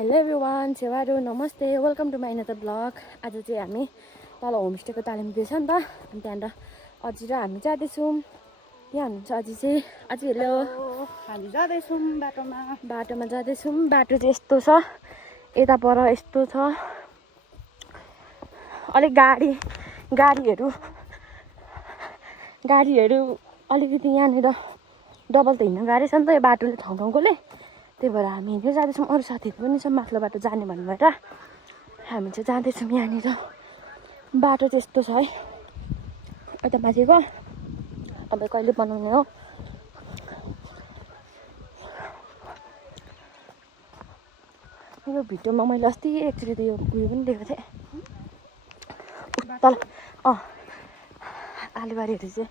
Hello everyone, सेवारो नमस्ते, welcome to my another blog. आज चाहिँ हामी तल होमस्टेको तालिम दिएछ नि त, अनि त्यहाँनिर अझै र हामी जाँदैछौँ। यहाँ हुनुहुन्छ अझै चाहिँ। अझै हेलो, हामी जाँदैछौँ बाटोमा जाँदैछौँ। बाटो चाहिँ यस्तो छ, यता पर यस्तो छ, अलिक गाडीहरू अलिकति यहाँनिर डबल त हिँड्नु गाह्रै छ नि त यो बाटोले ठाउँकोले। त्यही भएर हामी हिँडेर जाँदैछौँ। अरू साथीहरू पनि छ माथिल्लो बाटो जाने भन्नुभएर हामी चाहिँ जाँदैछौँ। यहाँनिर बाटो चाहिँ यस्तो छ है, यता माथिको अब कहिले बनाउने हो। यो भिडियोमा मैले अस्ति एकचोटि यो उयो पनि देखेको थिएँ तल। आलुबारीहरू चाहिँ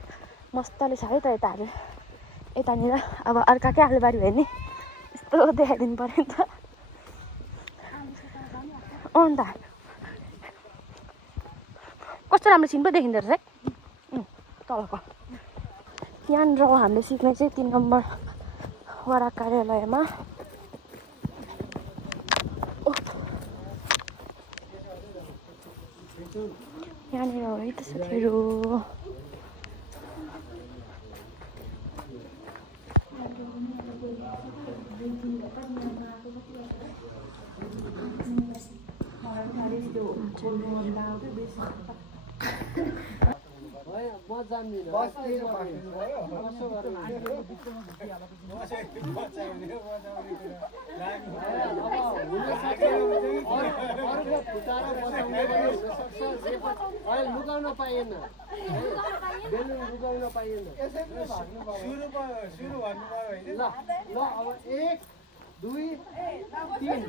मस्तले छ है त यताहरू। यतानिर अब अर्काकै आलुबारी भयो नि यस्तो देखाइदिनु पऱ्यो नि त। अन्त कस्तो राम्रो सिन पो देखिँदो रहेछ है तलको। यहाँनिर हामीले सिक्ने चाहिँ 3 नम्बर वडा कार्यालयमा। यहाँनिर हो है त साथीहरू। लुकाउन पाइएन, लुकाउन पाइएन। ल अब 1 2 3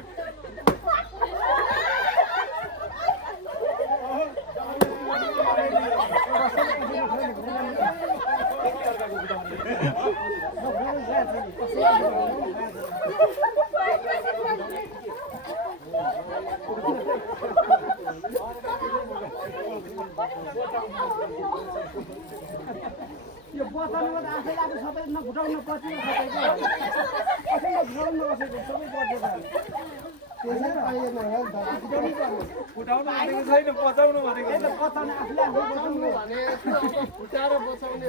यो बचाउनुको त आफै आफू सबै नफुटाउनु पर्छ सबैको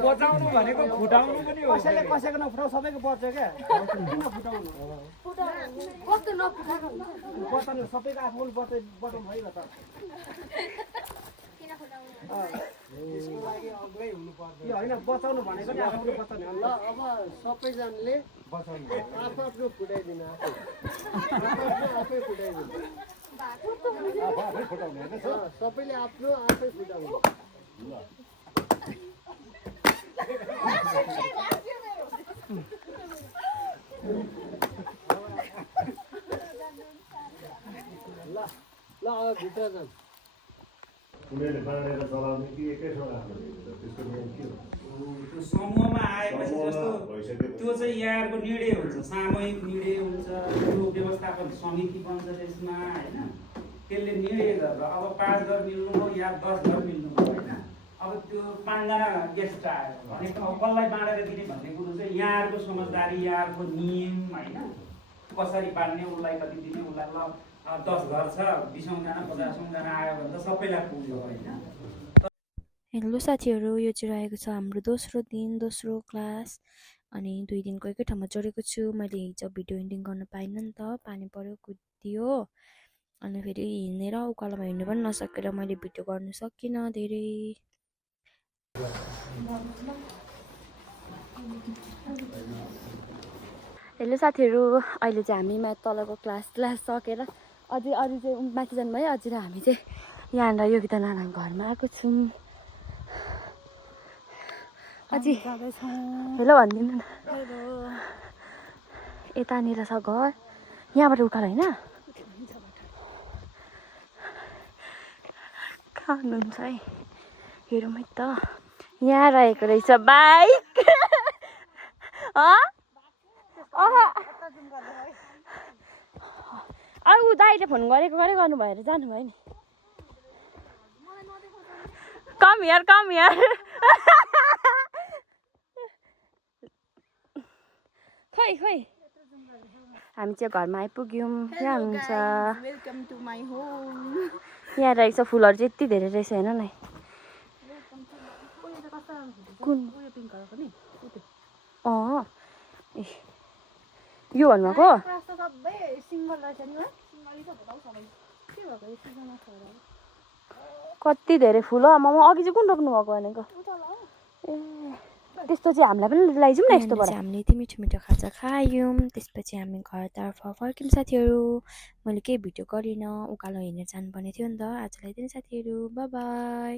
फुटाउनु भनेको फुटाउनु पनि हो। कसैले कसैको नफुटाउ सबैको पर्छ क्या। किन फुटाउनु बचाउनु सबैको आफ्नो बचाउनु भइगयो त। यो होइन बचाउनु भनेको नि आफ्नो बचाउने हो। ल अब सबैजनाले आफ्नो फुटाइदिनु, आफै फुटाइदिनु। सबैले आफ्नो आफै फुटाउनु। ल अब भित्र जाऊँ। उनीहरूले बाँडेर चलाउने कि एकैसँग आफ्नो त्यसको नियम के हो? त्यो समूहमा आएपछि जस्तो त्यो चाहिँ यहाँको निर्णय हुन्छ, सामूहिक निर्णय हुन्छ। त्यो व्यवस्थापन समिति बन्छ त्यसमा होइन। त्यसले निर्णय गरेर अब 5 घर मिल्नु हो या 10 घर मिल्नु हो होइन। अब त्यो 5 जना गेस्ट आयो भनेको अब कसलाई बाँडेर दिने भन्ने कुरो चाहिँ यहाँहरूको समझदारी, यहाँहरूको नियम होइन। कसरी बाँड्ने, उसलाई कति दिने, उसलाई ल 10 घर छ 20औँ जना 50औँ जना आयो भने त सबैलाई पुग्यो होइन। हेलो साथीहरू, यो चाहिँ रहेको छ हाम्रो दोस्रो दिन, दोस्रो क्लास। अनि 2 दिनको एकै ठाउँमा जोडेको छु। मैले हिजो भिडियो एडिङ गर्न पाइनँ नि त, पानी पर्यो कुदियो। अनि फेरि हिँडेर उकालोमा हिँड्नु पनि नसकेर मैले भिडियो गर्नु सकिनँ धेरै। हेलो साथीहरू, अहिले चाहिँ हामी तलको क्लास सकेर अझै अरू चाहिँ माथि जानुभयो। अझै र हामी चाहिँ यहाँनिर योगिता नानाको घरमा आएको छौँ। अझै हेलो भनिदिनु न। यतानिर छ घर, यहाँबाट उकालो होइन। कहाँ हुनुहुन्छ है, हेरौँ है त। यहाँ रहेको रहेछ बाइक। अरू दाइले फोन गरेको गर्नुभयो अरे जानुभयो नि। कम हियर खोइ हामी चाहिँ घरमा आइपुग्यौँ। यहाँ हुनुहुन्छ वेलकम टु माई होम। यहाँ रहेछ फुलहरू चाहिँ यति धेरै रहेछ हेर्नु न। कुन अँ ए यो भन्नुभएको सबै सिङ्गल रहेछ नि है सिङ्गलै छ बताउ सबै के भएको यो सिजनमा छ कति धेरै फुल हो। म अघि चाहिँ कुन रोप्नु भएको भनेको ए त्यस्तो चाहिँ हामीलाई पनि लैजाउँ न यस्तोबाट। हामीले यति मिठो मिठो खाजा खायौँ। त्यसपछि हामी घरतर्फ फर्क्यौँ साथीहरू। मैले केही भिडियो गरिनँ, उकालो हिँडेर जानुपर्ने थियो नि त आजलाई। पनि साथीहरू बाई बाई।